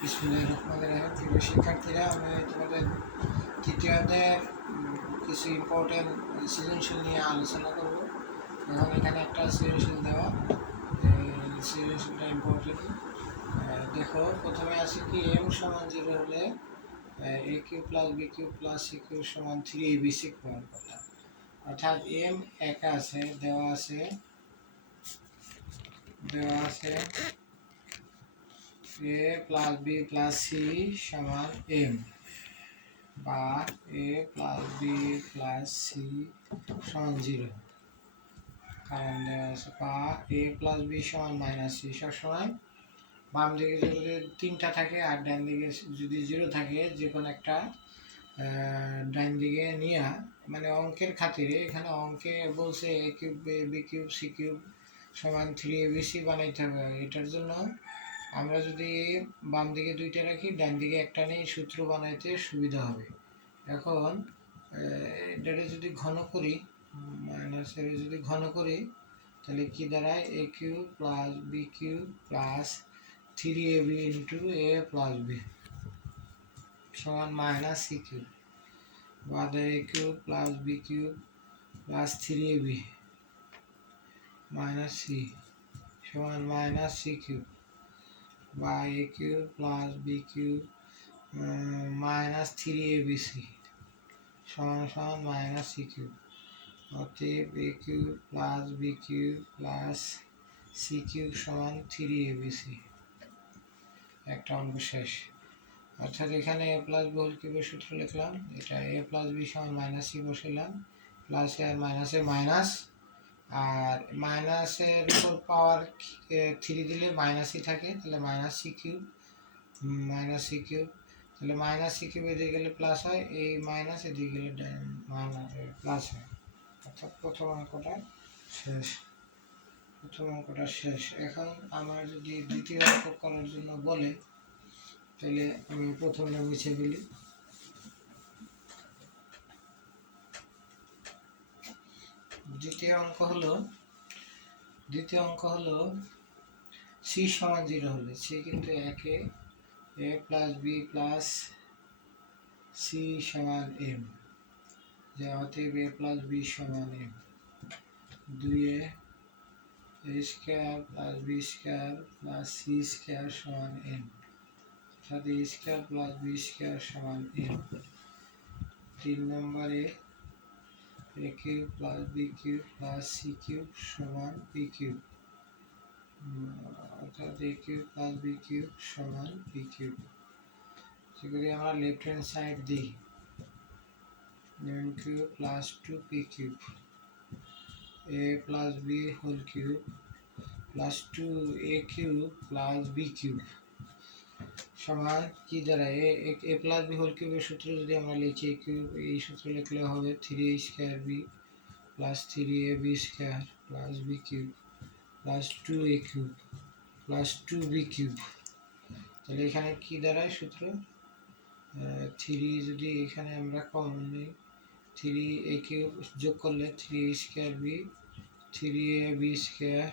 বিসমিল্লাহির রহমানির রহিম। প্রিয় শিক্ষার্থীরা, আমি তোমাদের তৃতীয় অধ্যায়ের কিছু ইম্পর্টেন্ট সৃজনশীল নিয়ে আলোচনা করব। এবং এখানে একটা সৃজনশীল দেওয়া, সৃজনশীলটা ইম্পর্টেন্ট। দেখো, প্রথমে আছে কি এম সমান 0 হলে a cube plus b cube plus c cube সমান 3abc প্রমাণ করলাম। অর্থাৎ এম একা আছে, দেওয়া আছে এ প্লাস বি প্লাস সি সমান এম, বা এ প্লাস বি প্লাস সি সমান 0, কারণ দেওয়া আছে, বা এ প্লাস বি সমান মাইনাস সি। সবসময় বাম দিকে যদি 3টা থাকে আর ডান দিকে যদি 0 থাকে, যে কোনো একটা ডান দিকে নিয়ে, মানে অঙ্কের খাতিরে এখানে অঙ্কে বলছে a cube b cube c cube সমান 3abc বানাইতে হবে। এটার জন্য আমরা যদি বাম দিকে 2টা রাখি, ডান দিকে একটা নেই, সূত্র বানাইতে সুবিধা হবে। এখন এটাকে যদি ঘন করি, মাইনাসের যদি ঘন করি, তাহলে কি দাঁড়ায়? A cube plus b cube plus 3ab into a plus b সমান মাইনাস সি কিউব, বা a cube plus b cube plus 3ab minus c সমান মাইনাস সি কিউব, বা a cube plus b cube minus 3abc সমান minus c cube. অতএব a cube plus b cube plus c cube সমান 3abc। একটা অঙ্ক শেষ। অর্থাৎ এখানে এ প্লাস বি হোল কিউবের সূত্র লিখলাম, এটা এ প্লাস বি সমান মাইনাস সি বসাইলাম, প্লাস আর মাইনাসে মাইনাস, আর মাইনাসের উপর পাওয়ার 3 দিলে মাইনাসই থাকে, তাহলে মাইনাস সি কিউব, তাহলে মাইনাস সি কিউব এদিকে গেলে প্লাস হয়, এই মাইনাস এদিকে গেলে মাইনাস প্লাস হয়। অর্থাৎ প্রথম অঙ্কটা শেষ। এখন আমার যদি দ্বিতীয় অঙ্ক করার জন্য বলে, তাহলে আমি প্রথমটা মুছে ফেলি। দ্বিতীয় অঙ্ক হলো সি সমান 0 হলে, সি কিন্তু একে, a plus b plus c সমান এম, যে অতএব এ প্লাস বি সমান m. 2 a square plus b square plus c square সমান এম, অর্থাৎ a square plus b square সমান এম। 3 নম্বরে a cube plus b cube plus c cube সমান p cube, অর্থাৎ a cube plus b cube সমান p cube. সেগুলি আমরা left hand side দিই, m cube plus 2p cube, এ plus b whole cube plus 2a cube plus b cube সমান কি দাঁড়ায়? এ plus b whole কিউবের সূত্র যদি আমরা লিখি, এ কিউব, এই সূত্র লিখলে হবে 3a square b plus 3ab square plus b cube plus 2a cube plus 2b cube. তাহলে এখানে কি দাঁড়ায় সূত্র? 3 যদি এখানে আমরা কমন নিই, 3a কিউব যোগ করলে 3a square b 3ab square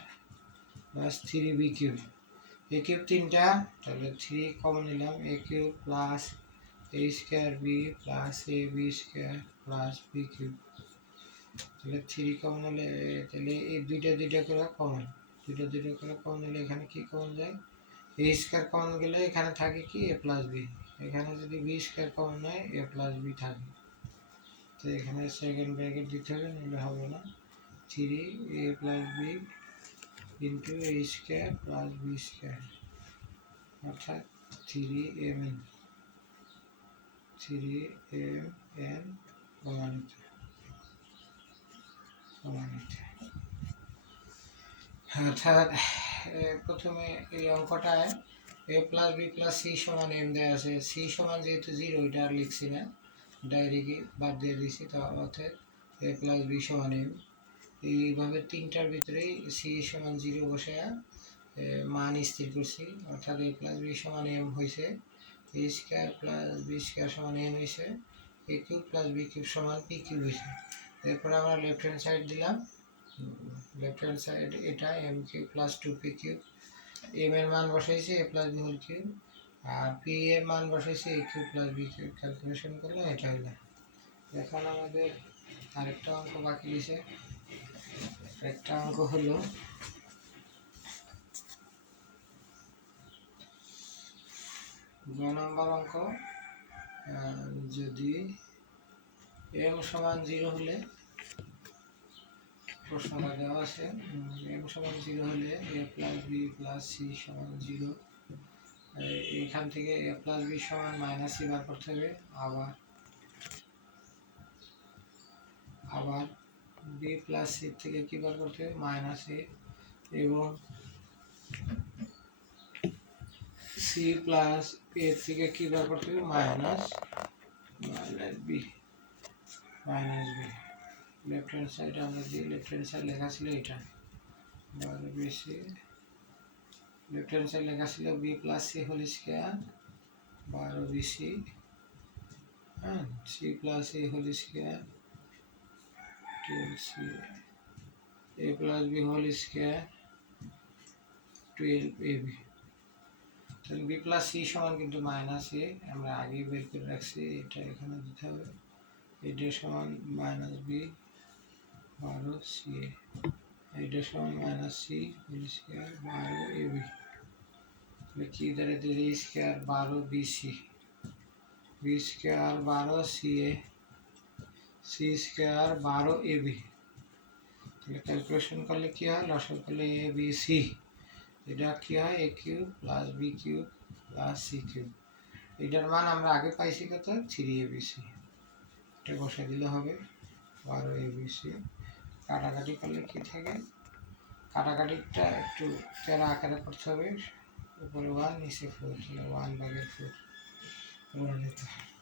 plus 3b cube. A cube 3টা, তাহলে 3 কমন নিলাম, a cube plus a square b plus a b square plus b cube. তাহলে 3 কমন হলে, তাহলে এই দুইটা করে কমন, নিলে এখানে কি কমন যায়? এ স্কোয়ার কমন গেলে এখানে থাকে কি? এ প্লাস বি। এখানে যদি বি স্কোয়ার কমন হয়, এ প্লাস বি থাকে, তো এখানে সেকেন্ড ব্র্যাকেট দিতে হবে, নিলে হবে না। 3a প্লাস বি ইন্টু এ স্কোয়ার প্লাস বি স্কোয়ার, অর্থাৎ 3mn প্রমাণিত। অর্থাৎ প্রথমে এই অঙ্কটায় এ প্লাস বি প্লাস সি সমান এম দেওয়া আছে, সি সমান যেহেতু 0, এটা আর লিখছি না, ডাইরেক্টই বাদ দিয়ে দিচ্ছি, তো অর্থাৎ এ প্লাস বি সমান এম। এইভাবে 3টার ভিতরেই সি সমান 0 বসে মান স্থির করছি, অর্থাৎ এ প্লাস বি সমান এম হয়েছে, a square plus b square সমান এন হয়েছে, a cube plus b cube সমান পি কিউব হয়েছে। এরপর আমরা লেফট হ্যান্ড সাইড দিলাম, লেফট হ্যান্ড সাইড এটা m cube plus 2p cube, m এর মান বসাইছে a plus b whole cube, আর পি এর মান বসেছে a cube plus b cube, calculation করলে এটা হলো। এখন আমাদের আরেকটা অঙ্ক বাকি দিছে। একটা অঙ্ক হলো গ নম্বর অঙ্ক, যদি এম সমান 0 হলে, প্রশ্নটা দেওয়া আছে এম সমান 0 হলে এ প্লাস বি প্লাস সি সমান 0, এখান থেকে এ প্লাস বি সমান মাইনাস সি বার করতে হবে। আবার বি প্লাস সি থেকে কি বার করতে হবে, মাইনাস এ, এবং সি প্লাস এ থেকে কি বার করতে হবে, minus b. Left hand side আমরা দিই, লেফট হ্যান্ড সাইড লেখা ছিল এটা, বারো বেশি লেফট হ্যান্ড সাইড লেখা ছিল b plus c whole square, 12 বেশি, হ্যাঁ, c plus a whole square, 12c, a plus b whole square, 12ab। তাহলে বি প্লাস সি সমান কিন্তু মাইনাস এ, আমরা আগে বের করে রাখছি, এটা এখানে দিতে হবে। এটা সমান মাইনাস বি 12ca, এটা সমান minus C whole square 12ab। তাহলে কি দাঁড়াতে a square 12bc, b square 12ca, c square 12ab। তাহলে ক্যালকুলেশন করলে কি হয়, লসাগু করলে এ বি সি, এটা কি হয় a cube plus b cube plus c cube. এটার মান আমরা আগে পাইছি কত, 3abc, এটা বসে দিলে হবে 12abc। কাটাকাটি করলে কি থাকে, কাটাকাটিটা একটু তেরা আকারে করতে হবে, উপরে 1 নিচে 4, তাহলে 1/4 নিতে হবে।